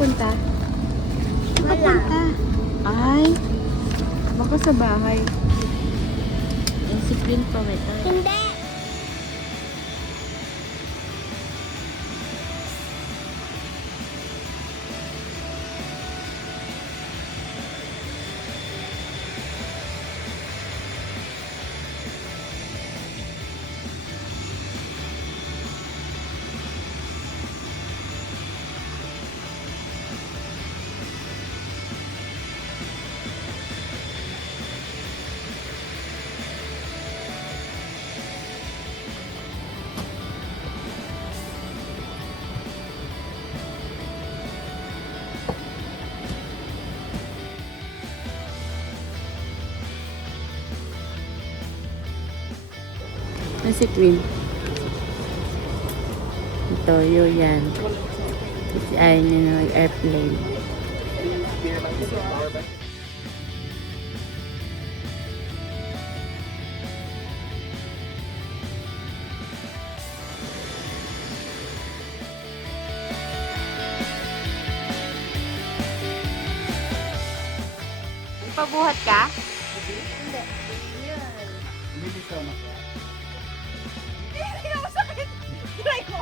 pupunta? Saan Wala. pupunta? Ay, baka sa bahay. Yung si Queen pa may tayo. Hindi. Yan si Queen. Ito, yun yan. Kasi ayaw niya na mag-airplane. Pabuhat ka? Hindi. Try ko.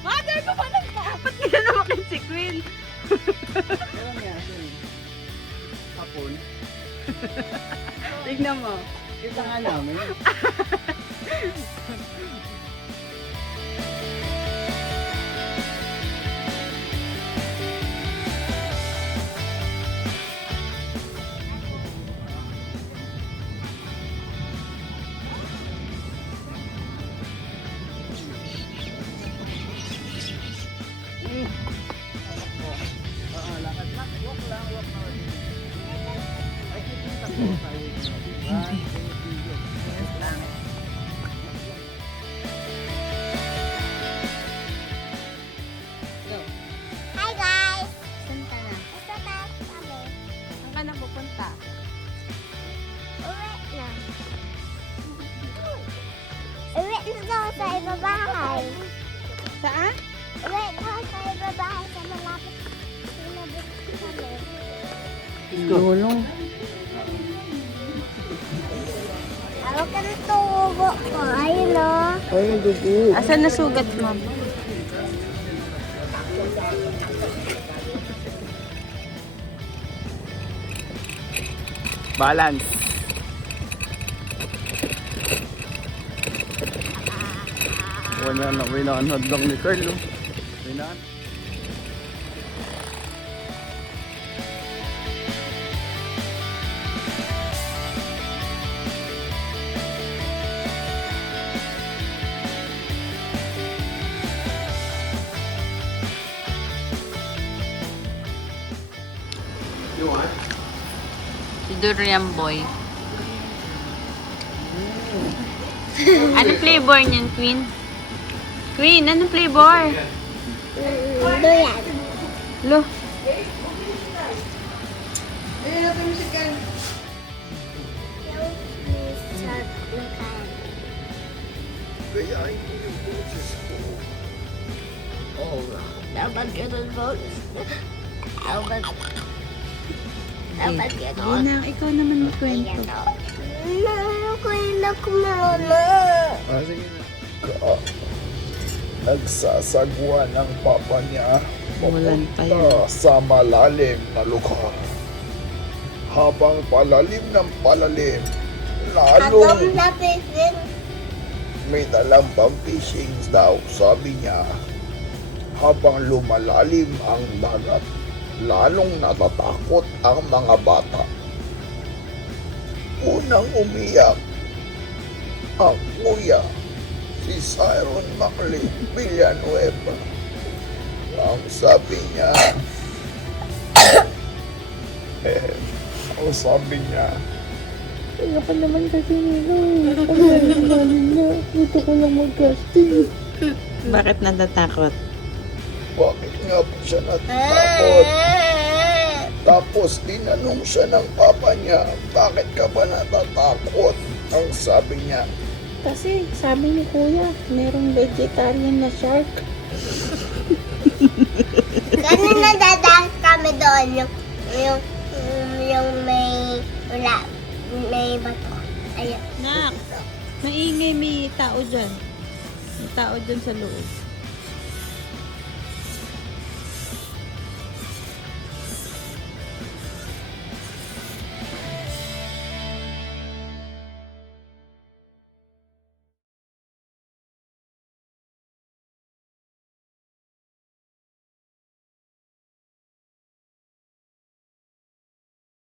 Mother ko pa lang pa. Ba't hindi na naman si Queen? Kailan niya asin? Hapon? Tignan mo. Kita nga namin. Lakad lang. Walk lang. Walk lang. Ay, kita ko tayo. Hi guys. Saan ka na? Sa taas kami. Saan ka na pupunta? Uwi na. Uwi na daw sa ibabahay. Saan? Uwi daw sa ibabahay sa malapit. Sinabot kami. Gulong. Ako ka na tubo ko. Ayun o. Ay, dugo. Asan na sugat, ma'am? Balance. Wala na, winanad lang ni Carl. Winanad. You want? Si Durian Boy. Anong flavor niyan, Queen? Queen, anong flavor? Doyan. Lo. Sa lukan. Gayahin mo yung boses ko. Oo nga. Dapat ganun po. Dapat Hindi ganun. na, ikaw naman magkwento. Nakuinak muna. Ah, sige na. Nagsasagwa ng papa niya Walang pa papunta sa malalim na lugar. Habang palalim ng palalim, lalong Habang napisin. may dalang pang fishings daw, sabi niya. Habang lumalalim ang dagat, lalong natatakot ang mga bata. Unang umiyak ang kuya, si Siron Maclean Villanueva. Ang sabi niya, ang sabi niya, Kaya pa naman kasi nila. Dito ko lang mag-casting. Bakit natatakot? bakit nga po siya natatakot? Tapos tinanong siya ng papa niya, bakit ka ba natatakot? Ang sabi niya, Kasi sabi ni Kuya, merong vegetarian na shark. Ganun na dada. Wala. May bato. Ayun. Nak, maingay, may tao dyan. May tao dyan sa loob.